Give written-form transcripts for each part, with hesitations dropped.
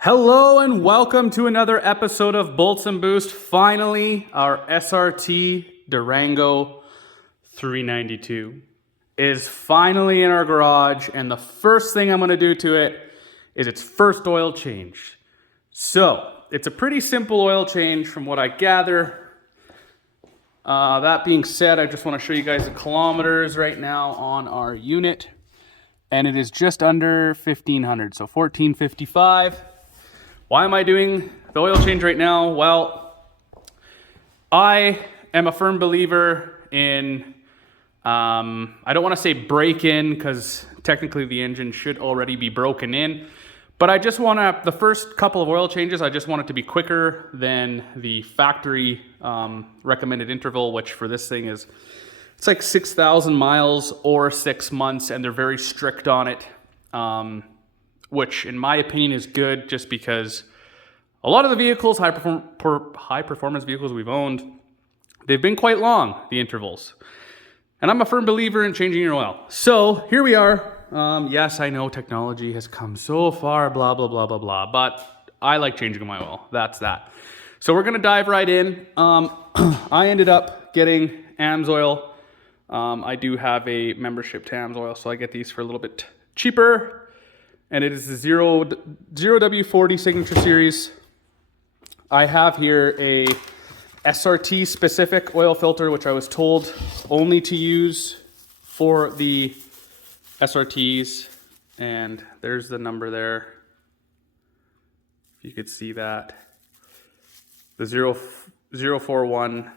Hello and welcome to another episode of Bolts and Boost. Finally, our SRT Durango 392 is finally in our garage, and the first thing I'm going to do to it is its first oil change. So, it's a pretty simple oil change from what I gather. That being said, I just want to show you guys the kilometers right now on our unit, and it is just under 1,500, so 1,455. Why am I doing the oil change right now? Well, I am a firm believer in, I don't want to say break in because technically the engine should already be broken in, but I just want to, the first couple of oil changes, I just want it to be quicker than the factory recommended interval, which for this thing is, it's like 6,000 miles or 6 months, and they're very strict on it. Which in my opinion is good, just because a lot of the vehicles, high performance vehicles we've owned, they've been quite long, the intervals. And I'm a firm believer in changing your oil. So here we are. Yes, I know technology has come so far, blah, blah, blah, blah, blah, but I like changing my oil. That's that. So we're gonna dive right in. I ended up getting AMSOIL. I do have a membership to AMSOIL, so I get these for a little bit cheaper. And it is the 0W40 Signature Series. I have here a SRT specific oil filter, which I was told only to use for the SRTs. And there's the number there. If you could see that. The 041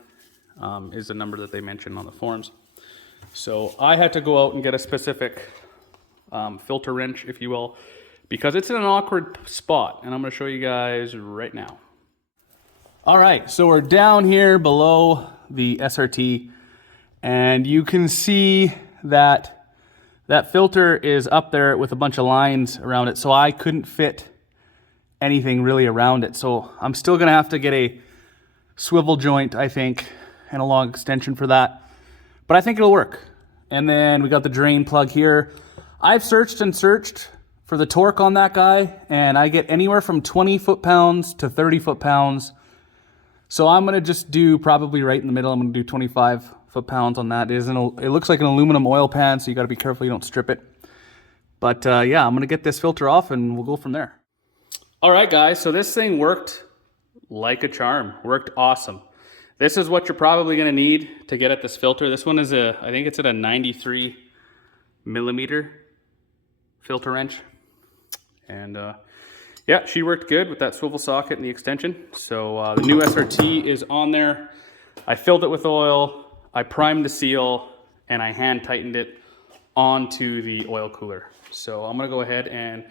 is the number that they mentioned on the forums. So I had to go out and get a specific filter wrench, if you will, because it's in an awkward spot, and I'm going to show you guys right now. All right, so we're down here below the SRT, and you can see that that filter is up there with a bunch of lines around it, so I couldn't fit anything really around it. So I'm still going to have to get a swivel joint, I think, and a long extension for that, but I think it'll work. And then we got the drain plug here. I've searched and searched for the torque on that guy, and I get anywhere from 20 foot-pounds to 30 foot-pounds. So I'm going to just do probably right in the middle. I'm going to do 25 foot-pounds on that. It looks like an aluminum oil pan, so you got to be careful you don't strip it. But yeah, I'm going to get this filter off, and we'll go from there. All right, guys, so this thing worked like a charm. Worked awesome. This is what you're probably going to need to get at this filter. This one is I think it's at a 93 millimeter filter wrench, and yeah, she worked good with that swivel socket and the extension. So the new SRT is on there. I filled it with oil, I primed the seal, and I hand tightened it onto the oil cooler. So I'm gonna go ahead and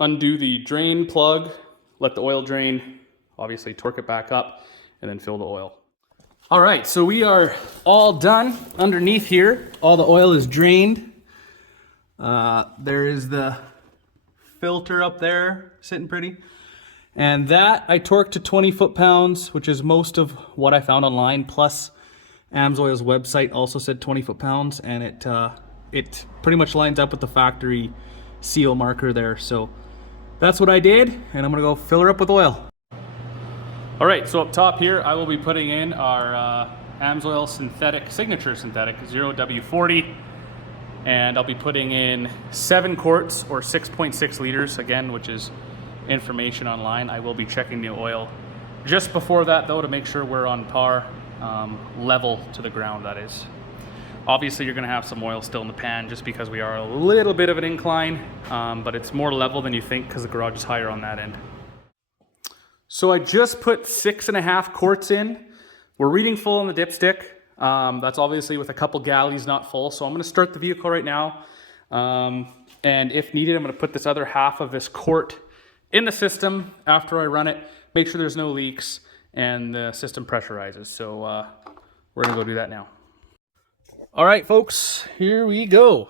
undo the drain plug, let the oil drain, obviously torque it back up, and then fill the oil. All right, so we are all done. Underneath here, all the oil is drained. There is the filter up there sitting pretty, and that I torqued to 20 foot-pounds, which is most of what I found online, plus AMSOIL's website also said 20 foot-pounds, and it pretty much lines up with the factory seal marker there. So that's what I did, and I'm gonna go fill her up with oil. All right, so up top here I will be putting in our AMSOIL signature synthetic 0W40. And I'll be putting in 7 quarts or 6.6 liters, again, which is information online. I will be checking the oil just before that, though, to make sure we're on par, level to the ground, that is. Obviously, you're gonna have some oil still in the pan just because we are a little bit of an incline, but it's more level than you think because the garage is higher on that end. So I just put 6.5 quarts in. We're reading full on the dipstick. That's obviously with a couple galleys not full, so I'm going to start the vehicle right now, and if needed I'm going to put this other half of this quart in the system after I run it, make sure there's no leaks and the system pressurizes. So we're going to go do that now. All right, folks, here we go.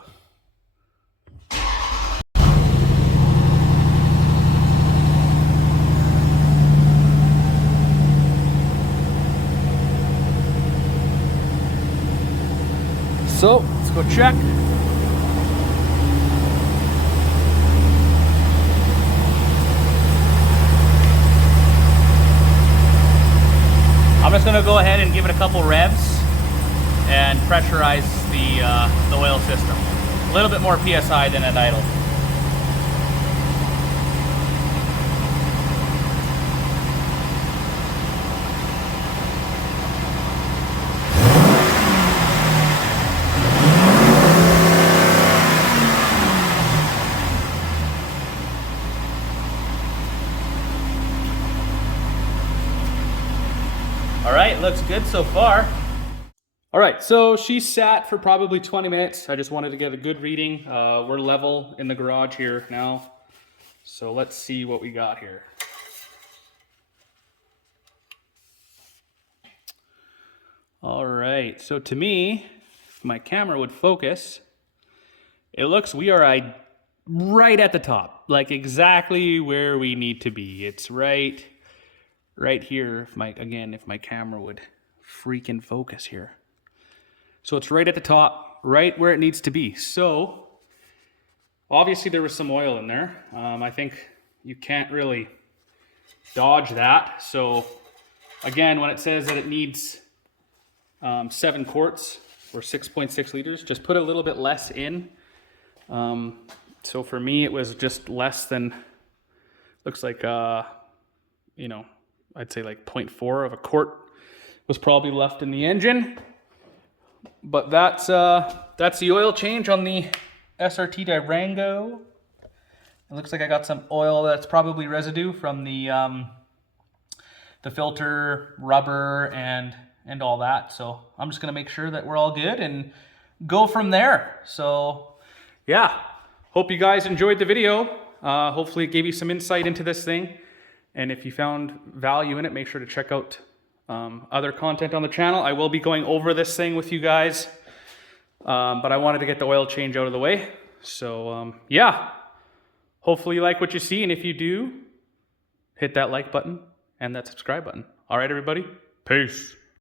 So let's go check. just gonna go ahead and give it a couple revs and pressurize the oil system. A little bit more PSI than at idle. All right, looks good so far. All right, so she sat for probably 20 minutes. I just wanted to get a good reading. We're level in the garage here now. So let's see what we got here. All right, so to me, if my camera would focus, it looks we are right at the top, like exactly where we need to be. It's right here. If my camera would freaking focus here. So it's right at the top, right where it needs to be. So obviously there was some oil in there. I think you can't really dodge that. So again, when it says that it needs 7 quarts or 6.6 liters, just put a little bit less in. So for me, it was just less than, looks like, you know, I'd say like 0.4 of a quart was probably left in the engine. But that's the oil change on the SRT Durango. It looks like I got some oil that's probably residue from the filter, rubber, and all that. So I'm just gonna make sure that we're all good and go from there. So yeah, hope you guys enjoyed the video. Hopefully it gave you some insight into this thing. And if you found value in it, make sure to check out other content on the channel. I will be going over this thing with you guys, but I wanted to get the oil change out of the way. So yeah, hopefully you like what you see, and if you do, hit that like button and that subscribe button. All right, everybody, peace.